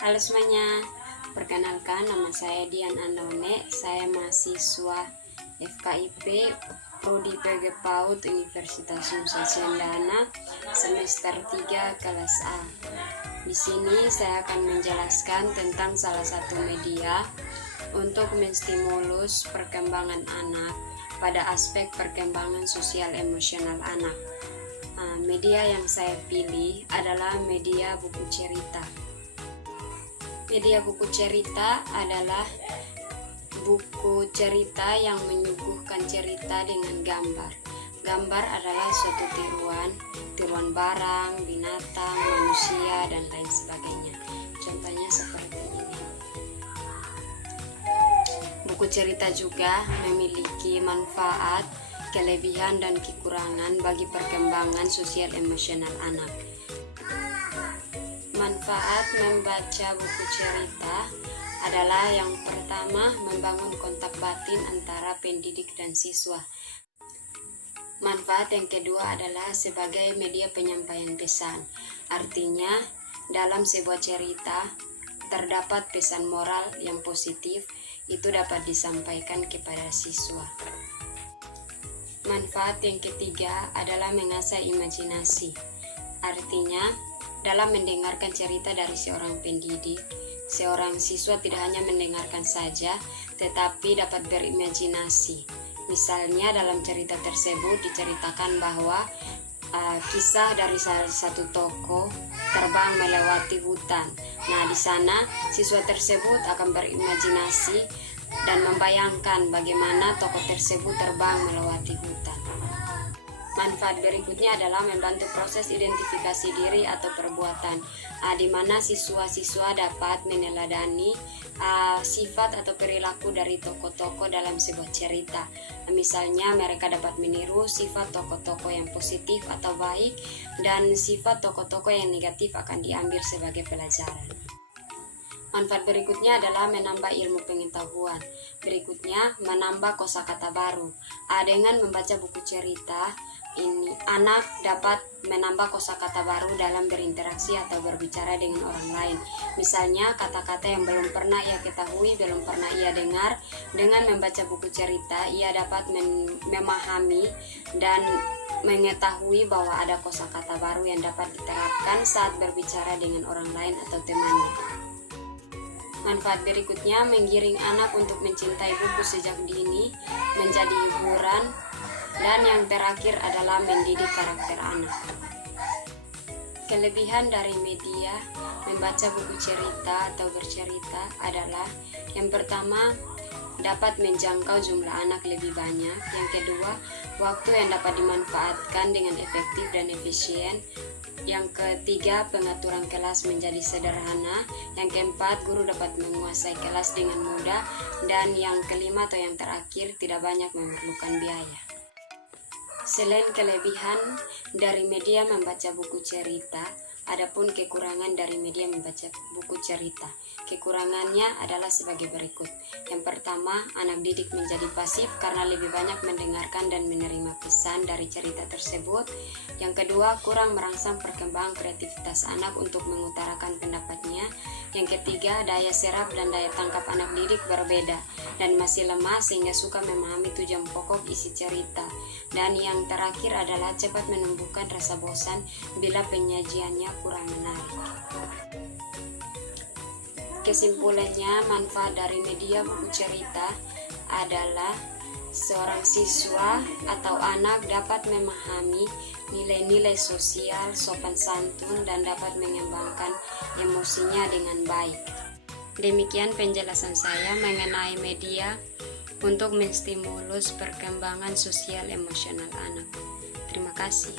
Halo semuanya, perkenalkan nama saya Dian Andone, saya mahasiswa FKIP Prodi PG PAUD Universitas Nusa Cendana semester 3 kelas A. Di sini saya akan menjelaskan tentang salah satu media untuk menstimulus perkembangan anak pada aspek perkembangan sosial emosional anak. Media yang saya pilih adalah media buku cerita. Media buku cerita adalah buku cerita yang menyuguhkan cerita dengan gambar. Gambar adalah suatu tiruan barang, binatang, manusia, dan lain sebagainya. Contohnya seperti ini. Buku cerita juga memiliki manfaat, kelebihan, dan kekurangan bagi perkembangan sosial emosional anak. Manfaat membaca buku cerita adalah yang pertama, membangun kontak batin antara pendidik dan siswa. Manfaat yang kedua adalah sebagai media penyampaian pesan. Artinya, dalam sebuah cerita terdapat pesan moral yang positif, itu dapat disampaikan kepada siswa. Manfaat yang ketiga adalah mengasah imajinasi. Artinya, dalam mendengarkan cerita dari seorang pendidik, seorang siswa tidak hanya mendengarkan saja, tetapi dapat berimajinasi. Misalnya dalam cerita tersebut diceritakan bahwa kisah dari salah satu tokoh terbang melewati hutan. Nah, di sana siswa tersebut akan berimajinasi dan membayangkan bagaimana tokoh tersebut terbang melewati hutan. Manfaat berikutnya adalah membantu proses identifikasi diri atau perbuatan, di mana siswa-siswa dapat meneladani sifat atau perilaku dari tokoh-tokoh dalam sebuah cerita. Misalnya mereka dapat meniru sifat tokoh-tokoh yang positif atau baik, dan sifat tokoh-tokoh yang negatif akan diambil sebagai pelajaran. Manfaat berikutnya adalah menambah ilmu pengetahuan. Berikutnya, menambah kosakata baru. Dengan membaca buku cerita ini, anak dapat menambah kosakata baru dalam berinteraksi atau berbicara dengan orang lain. Misalnya, kata-kata yang belum pernah ia ketahui, belum pernah ia dengar. Dengan membaca buku cerita, ia dapat memahami dan mengetahui bahwa ada kosakata baru yang dapat diterapkan saat berbicara dengan orang lain atau temannya. Manfaat berikutnya, menggiring anak untuk mencintai buku sejak dini, menjadi hiburan, dan yang terakhir adalah mendidik karakter anak. Kelebihan dari media membaca buku cerita atau bercerita adalah yang pertama, dapat menjangkau jumlah anak lebih banyak. Yang kedua, waktu yang dapat dimanfaatkan dengan efektif dan efisien. Yang ketiga, pengaturan kelas menjadi sederhana. Yang keempat, guru dapat menguasai kelas dengan mudah. Dan yang kelima atau yang terakhir, tidak banyak memerlukan biaya. Selain kelebihan dari media membaca buku cerita, adapun kekurangan dari media membaca buku cerita. Kekurangannya adalah sebagai berikut. Yang pertama, anak didik menjadi pasif karena lebih banyak mendengarkan dan menerima pesan dari cerita tersebut. Yang kedua, kurang merangsang perkembangan kreativitas anak untuk mengutarakan pendapatnya. Yang ketiga, daya serap dan daya tangkap anak didik berbeda dan masih lemah sehingga suka memahami tujuan pokok isi cerita. Dan yang terakhir adalah cepat menumbuhkan rasa bosan bila penyajiannya kurang menarik. Kesimpulannya, manfaat dari media buku cerita adalah seorang siswa atau anak dapat memahami nilai-nilai sosial, sopan santun, dan dapat mengembangkan emosinya dengan baik. Demikian penjelasan saya mengenai media untuk menstimulus perkembangan sosial emosional anak. Terima kasih.